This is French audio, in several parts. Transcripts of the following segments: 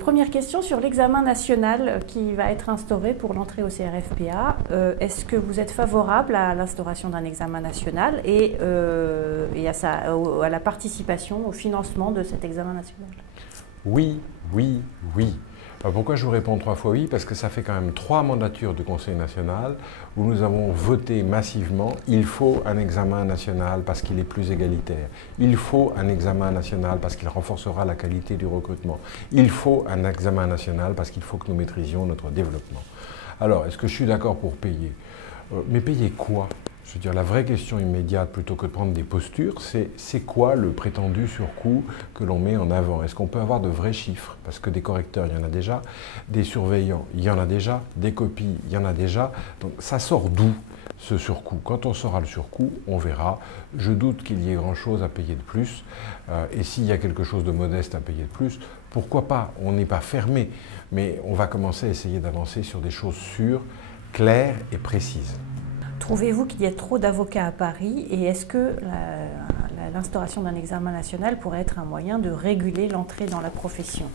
Première question sur l'examen national qui va être instauré pour l'entrée au CRFPA. Est-ce que vous êtes favorable à l'instauration d'un examen national et à la participation, au financement de cet examen national? Oui, oui, oui. Pourquoi je vous réponds 3 fois oui? Parce que ça fait quand même 3 mandatures du Conseil national où nous avons voté massivement il faut un examen national parce qu'il est plus égalitaire. Il faut un examen national parce qu'il renforcera la qualité du recrutement. Il faut un examen national parce qu'il faut que nous maîtrisions notre développement. Alors, est-ce que je suis d'accord pour payer? Mais payer quoi? Je veux dire, la vraie question immédiate, plutôt que de prendre des postures, c'est quoi le prétendu surcoût que l'on met en avant? Est-ce qu'on peut avoir de vrais chiffres? Parce que des correcteurs, il y en a déjà, des surveillants, il y en a déjà, des copies, il y en a déjà. Donc ça sort d'où ce surcoût? Quand on saura le surcoût, on verra. Je doute qu'il y ait grand-chose à payer de plus. Et s'il y a quelque chose de modeste à payer de plus, pourquoi pas? On n'est pas fermé. Mais on va commencer à essayer d'avancer sur des choses sûres, claires et précises. Trouvez-vous qu'il y a trop d'avocats à Paris et est-ce que l'instauration d'un examen national pourrait être un moyen de réguler l'entrée dans la profession?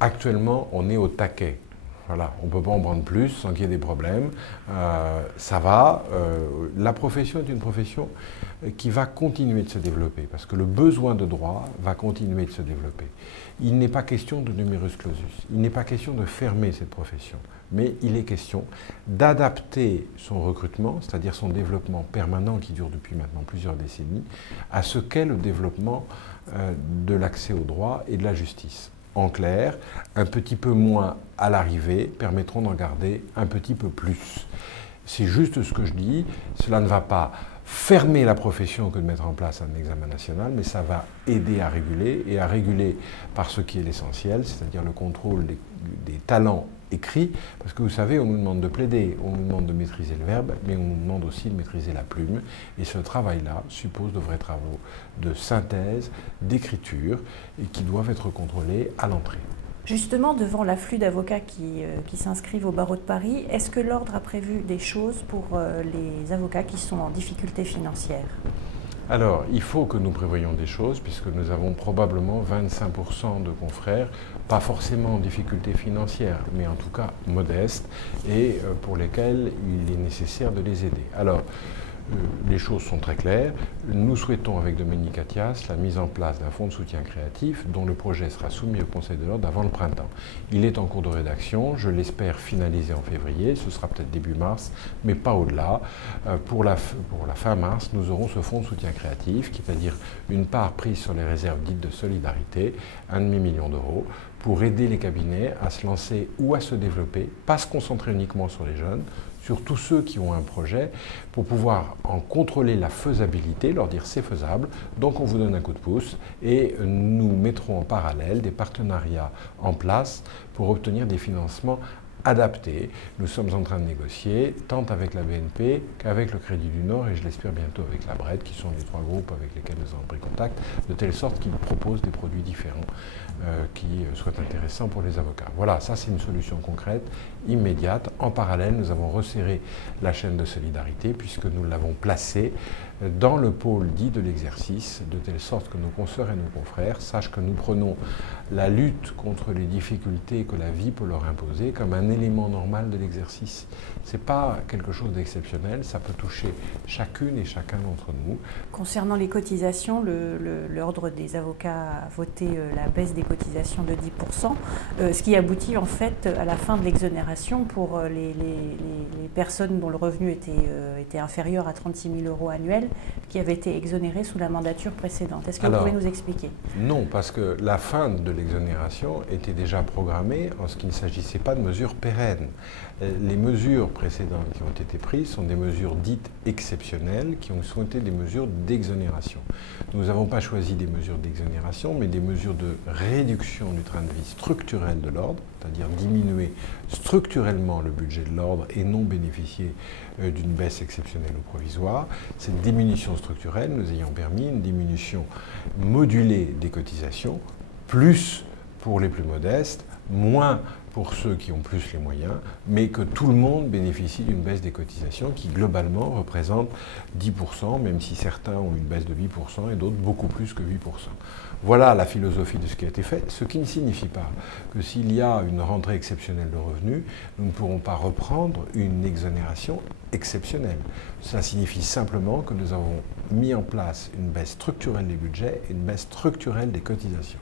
Actuellement, on est au taquet. Voilà, on ne peut pas en prendre plus sans qu'il y ait des problèmes. Ça va. La profession est une profession qui va continuer de se développer parce que le besoin de droit va continuer de se développer. Il n'est pas question de numerus clausus, il n'est pas question de fermer cette profession, mais il est question d'adapter son recrutement, c'est-à-dire son développement permanent qui dure depuis maintenant plusieurs décennies, à ce qu'est le développement de l'accès au droit et de la justice. En clair, un petit peu moins à l'arrivée permettront d'en garder un petit peu plus. C'est juste ce que je dis, cela ne va pas fermer la profession que de mettre en place un examen national, mais ça va aider à réguler par ce qui est l'essentiel, c'est-à-dire le contrôle des talents écrits, parce que vous savez, on nous demande de plaider, on nous demande de maîtriser le verbe, mais on nous demande aussi de maîtriser la plume, et ce travail-là suppose de vrais travaux de synthèse, d'écriture, et qui doivent être contrôlés à l'entrée. Justement, devant l'afflux d'avocats qui s'inscrivent au barreau de Paris, est-ce que l'ordre a prévu des choses pour les avocats qui sont en difficulté financière? Alors, il faut que nous prévoyions des choses, puisque nous avons probablement 25% de confrères, pas forcément en difficulté financière, mais en tout cas modestes, et pour lesquels il est nécessaire de les aider. Alors, les choses sont très claires. Nous souhaitons, avec Dominique Attias, la mise en place d'un fonds de soutien créatif dont le projet sera soumis au Conseil de l'Ordre avant le printemps. Il est en cours de rédaction, je l'espère finalisé en février, ce sera peut-être début mars, mais pas au-delà. Pour la fin mars, nous aurons ce fonds de soutien créatif, c'est-à-dire une part prise sur les réserves dites de solidarité, 1,5 million d'euros, pour aider les cabinets à se lancer ou à se développer, pas se concentrer uniquement sur les jeunes, sur tous ceux qui ont un projet, pour pouvoir en contrôler la faisabilité, leur dire c'est faisable, donc on vous donne un coup de pouce et nous mettrons en parallèle des partenariats en place pour obtenir des financements adaptés. Nous sommes en train de négocier tant avec la BNP qu'avec le Crédit du Nord et je l'espère bientôt avec la BRED, qui sont les 3 groupes avec lesquels nous avons pris contact, de telle sorte qu'ils proposent des produits différents qui soient intéressants pour les avocats. Voilà, ça c'est une solution concrète, immédiate. En parallèle, nous avons resserré la chaîne de solidarité puisque nous l'avons placée dans le pôle dit de l'exercice, de telle sorte que nos consoeurs et nos confrères sachent que nous prenons la lutte contre les difficultés que la vie peut leur imposer comme un élément normal de l'exercice. Ce n'est pas quelque chose d'exceptionnel, ça peut toucher chacune et chacun d'entre nous. Concernant les cotisations, l'ordre des avocats a voté la baisse des cotisations de 10%, ce qui aboutit en fait à la fin de l'exonération pour les personnes dont le revenu était inférieur à 36 000 euros annuels, qui avaient été exonérées sous la mandature précédente. Est-ce que vous pouvez nous expliquer? Non, parce que la fin de l'exonération était déjà programmée en ce qu'il ne s'agissait pas de mesures pérennes. Les mesures précédentes qui ont été prises sont des mesures dites exceptionnelles, qui ont été des mesures d'exonération. Nous n'avons pas choisi des mesures d'exonération, mais des mesures de réduction du train de vie structurel de l'ordre, c'est-à-dire diminuer structurellement le budget de l'ordre et non bénéficier d'une baisse exceptionnelle ou provisoire. Cette diminution structurelle nous ayant permis une diminution modulée des cotisations, plus pour les plus modestes, moins pour ceux qui ont plus les moyens, mais que tout le monde bénéficie d'une baisse des cotisations qui globalement représente 10%, même si certains ont une baisse de 8% et d'autres beaucoup plus que 8%. Voilà la philosophie de ce qui a été fait, ce qui ne signifie pas que s'il y a une rentrée exceptionnelle de revenus, nous ne pourrons pas reprendre une exonération exceptionnelle. Ça signifie simplement que nous avons mis en place une baisse structurelle des budgets et une baisse structurelle des cotisations.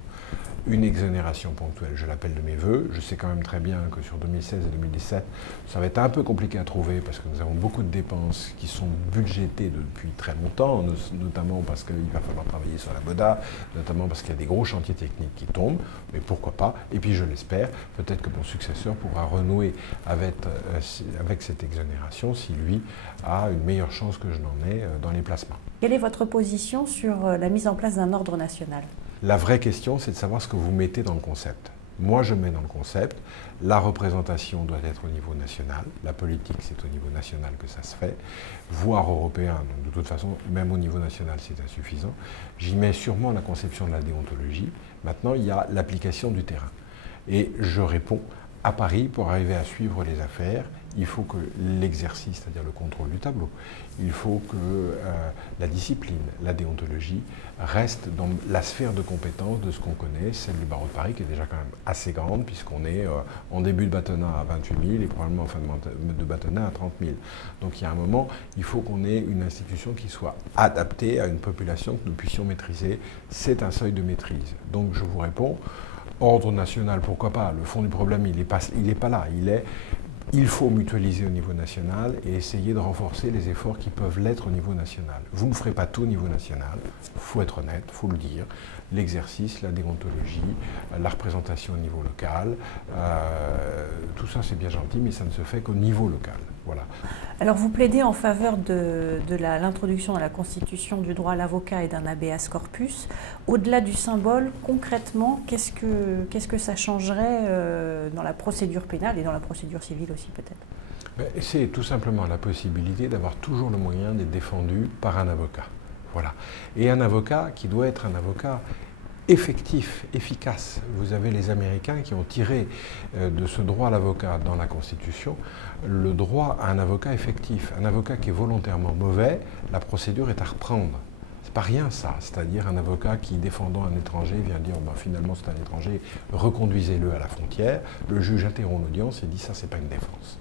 Une exonération ponctuelle, je l'appelle de mes voeux. Je sais quand même très bien que sur 2016 et 2017, ça va être un peu compliqué à trouver parce que nous avons beaucoup de dépenses qui sont budgétées depuis très longtemps, notamment parce qu'il va falloir travailler sur la BODA, notamment parce qu'il y a des gros chantiers techniques qui tombent, mais pourquoi pas. Et puis je l'espère, peut-être que mon successeur pourra renouer avec cette exonération si lui a une meilleure chance que je n'en ai dans les placements. Quelle est votre position sur la mise en place d'un ordre national ? La vraie question, c'est de savoir ce que vous mettez dans le concept. Moi, je mets dans le concept, la représentation doit être au niveau national, la politique, c'est au niveau national que ça se fait, voire européen, donc de toute façon, même au niveau national, c'est insuffisant. J'y mets sûrement la conception de la déontologie. Maintenant, il y a l'application du terrain. Et je réponds, à Paris, pour arriver à suivre les affaires, il faut que l'exercice, c'est-à-dire le contrôle du tableau, il faut que la discipline, la déontologie, reste dans la sphère de compétences de ce qu'on connaît, celle du barreau de Paris, qui est déjà quand même assez grande, puisqu'on est en début de bâtonnat à 28 000 et probablement en fin de bâtonnat à 30 000. Donc il y a un moment, il faut qu'on ait une institution qui soit adaptée à une population que nous puissions maîtriser. C'est un seuil de maîtrise. Donc je vous réponds, ordre national, pourquoi pas? Le fond du problème, il n'est pas là. Il faut mutualiser au niveau national et essayer de renforcer les efforts qui peuvent l'être au niveau national. Vous ne ferez pas tout au niveau national, il faut être honnête, il faut le dire. L'exercice, la déontologie, la représentation au niveau local, tout ça c'est bien gentil, mais ça ne se fait qu'au niveau local. Voilà. Alors vous plaidez en faveur de l'introduction dans la Constitution du droit à l'avocat et d'un habeas corpus. Au-delà du symbole, concrètement, qu'est-ce que ça changerait dans la procédure pénale et dans la procédure civile aussi peut-être? C'est tout simplement la possibilité d'avoir toujours le moyen d'être défendu par un avocat. Voilà. Et un avocat qui doit être un avocat effectif, efficace. Vous avez les Américains qui ont tiré de ce droit à l'avocat dans la Constitution le droit à un avocat effectif. Un avocat qui est volontairement mauvais, la procédure est à reprendre. C'est pas rien ça, c'est-à-dire un avocat qui, défendant un étranger, vient dire finalement c'est un étranger, reconduisez-le à la frontière. Le juge interrompt l'audience et dit ça c'est pas une défense.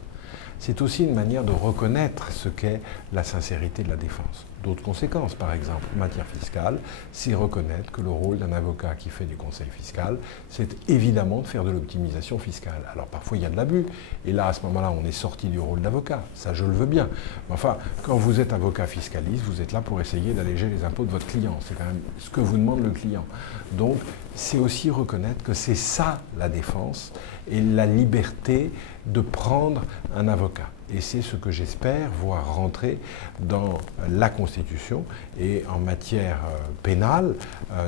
C'est aussi une manière de reconnaître ce qu'est la sincérité de la défense. D'autres conséquences, par exemple, en matière fiscale, c'est reconnaître que le rôle d'un avocat qui fait du conseil fiscal, c'est évidemment de faire de l'optimisation fiscale. Alors parfois il y a de l'abus, et là à ce moment-là on est sorti du rôle d'avocat, ça je le veux bien. Mais enfin, quand vous êtes avocat fiscaliste, vous êtes là pour essayer d'alléger les impôts de votre client, c'est quand même ce que vous demande le client. Donc c'est aussi reconnaître que c'est ça la défense et la liberté de prendre un avocat. Et c'est ce que j'espère voir rentrer dans la Constitution et en matière pénale,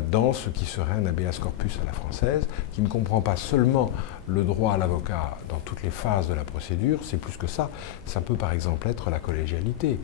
dans ce qui serait un habeas corpus à la française, qui ne comprend pas seulement le droit à l'avocat dans toutes les phases de la procédure, c'est plus que ça. Ça peut par exemple être la collégialité.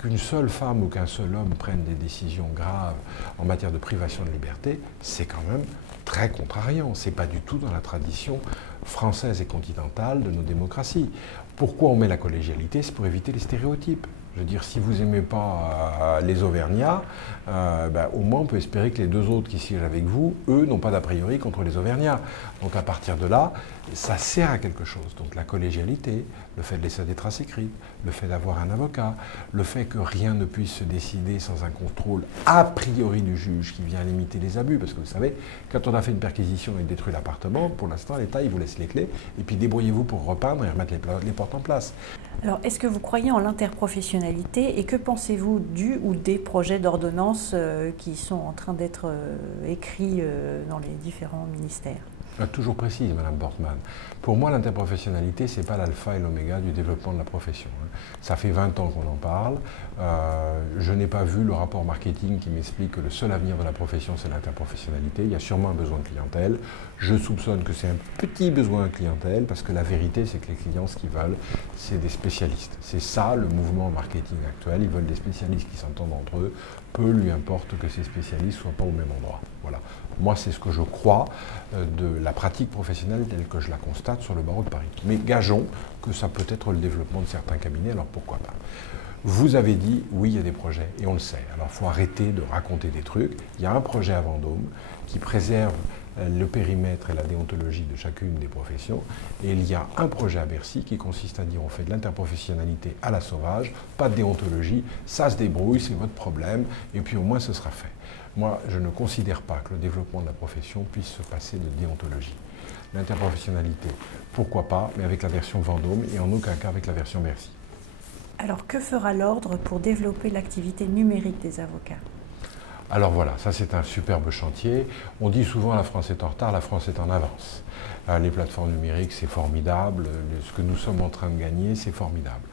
Qu'une seule femme ou qu'un seul homme prenne des décisions graves en matière de privation de liberté, c'est quand même très contrariant. Ce n'est pas du tout dans la tradition française et continentale de nos démocraties. Pourquoi on met la collégialité? C'est pour éviter les stéréotypes. Je veux dire, si vous n'aimez pas les Auvergnats, au moins on peut espérer que les deux autres qui siègent avec vous, eux, n'ont pas d'a priori contre les Auvergnats. Donc à partir de là, ça sert à quelque chose. Donc la collégialité, le fait de laisser des traces écrites, le fait d'avoir un avocat, le fait que rien ne puisse se décider sans un contrôle a priori du juge qui vient limiter les abus. Parce que vous savez, quand on a fait une perquisition et détruit l'appartement, pour l'instant l'État il vous laisse les clés et puis débrouillez-vous pour repeindre et remettre les portes en place. Alors, est-ce que vous croyez en l'interprofessionnalité et que pensez-vous du ou des projets d'ordonnance qui sont en train d'être écrits dans les différents ministères? Toujours précise, Madame Bortmann. Pour moi, l'interprofessionnalité, ce n'est pas l'alpha et l'oméga du développement de la profession. Ça fait 20 ans qu'on en parle. Je n'ai pas vu le rapport marketing qui m'explique que le seul avenir de la profession, c'est l'interprofessionnalité. Il y a sûrement un besoin de clientèle. Je soupçonne que c'est un petit besoin de clientèle parce que la vérité, c'est que les clients, ce qu'ils veulent, c'est des spécialistes. C'est ça le mouvement marketing actuel. Ils veulent des spécialistes qui s'entendent entre eux. Peu lui importe que ces spécialistes ne soient pas au même endroit. Voilà. Moi, c'est ce que je crois de la pratique professionnelle telle que je la constate sur le barreau de Paris. Mais gageons que ça peut être le développement de certains cabinets, alors pourquoi pas. Vous avez dit, oui, il y a des projets, et on le sait. Alors, il faut arrêter de raconter des trucs. Il y a un projet à Vendôme qui préserve le périmètre et la déontologie de chacune des professions. Et il y a un projet à Bercy qui consiste à dire on fait de l'interprofessionnalité à la sauvage, pas de déontologie, ça se débrouille, c'est votre problème, et puis au moins ce sera fait. Moi, je ne considère pas que le développement de la profession puisse se passer de déontologie. L'interprofessionnalité, pourquoi pas, mais avec la version Vendôme et en aucun cas avec la version Bercy. Alors, que fera l'Ordre pour développer l'activité numérique des avocats ? Alors voilà, ça c'est un superbe chantier. On dit souvent la France est en retard, la France est en avance. Les plateformes numériques, c'est formidable. Ce que nous sommes en train de gagner, c'est formidable.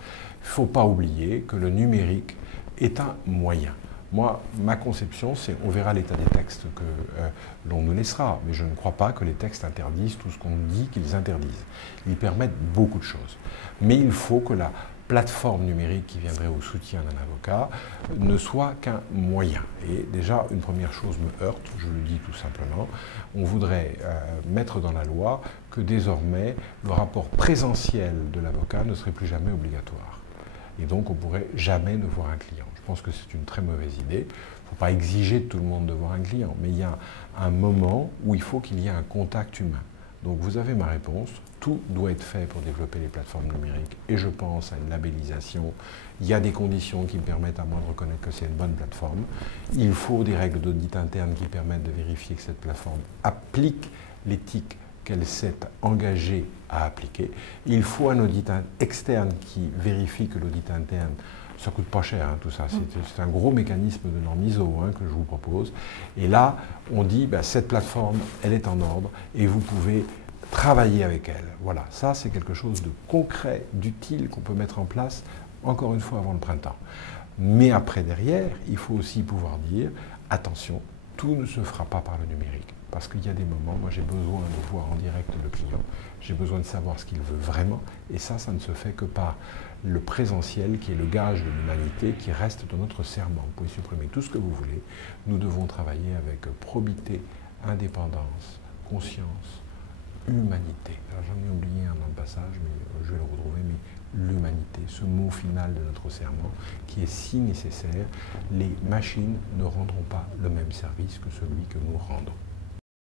Il ne faut pas oublier que le numérique est un moyen. Moi, ma conception, c'est on verra l'état des textes que l'on nous laissera, mais je ne crois pas que les textes interdisent tout ce qu'on dit qu'ils interdisent. Ils permettent beaucoup de choses. Mais il faut que la plateforme numérique qui viendrait au soutien d'un avocat ne soit qu'un moyen. Et déjà, une première chose me heurte, je le dis tout simplement, on voudrait mettre dans la loi que désormais le rapport présentiel de l'avocat ne serait plus jamais obligatoire. Et donc on ne pourrait jamais ne voir un client. Je pense que c'est une très mauvaise idée. Il ne faut pas exiger de tout le monde de voir un client, mais il y a un moment où il faut qu'il y ait un contact humain. Donc vous avez ma réponse, tout doit être fait pour développer les plateformes numériques et je pense à une labellisation. Il y a des conditions qui permettent à moi de reconnaître que c'est une bonne plateforme. Il faut des règles d'audit interne qui permettent de vérifier que cette plateforme applique l'éthique qu'elle s'est engagée à appliquer. Il faut un audit externe qui vérifie que l'audit interne, ça coûte pas cher tout ça, c'est un gros mécanisme de norme ISO que je vous propose. Et là, on dit, cette plateforme, elle est en ordre et vous pouvez travailler avec elle. Voilà, ça c'est quelque chose de concret, d'utile qu'on peut mettre en place, encore une fois, avant le printemps. Mais après, derrière, il faut aussi pouvoir dire, attention, tout ne se fera pas par le numérique. Parce qu'il y a des moments, moi j'ai besoin de voir en direct le client, j'ai besoin de savoir ce qu'il veut vraiment, et ça ne se fait que par le présentiel qui est le gage de l'humanité qui reste dans notre serment. Vous pouvez supprimer tout ce que vous voulez, nous devons travailler avec probité, indépendance, conscience, humanité. Alors j'en ai oublié un dans le passage, mais je vais le retrouver, mais l'humanité, ce mot final de notre serment qui est si nécessaire, les machines ne rendront pas le même service que celui que nous rendons.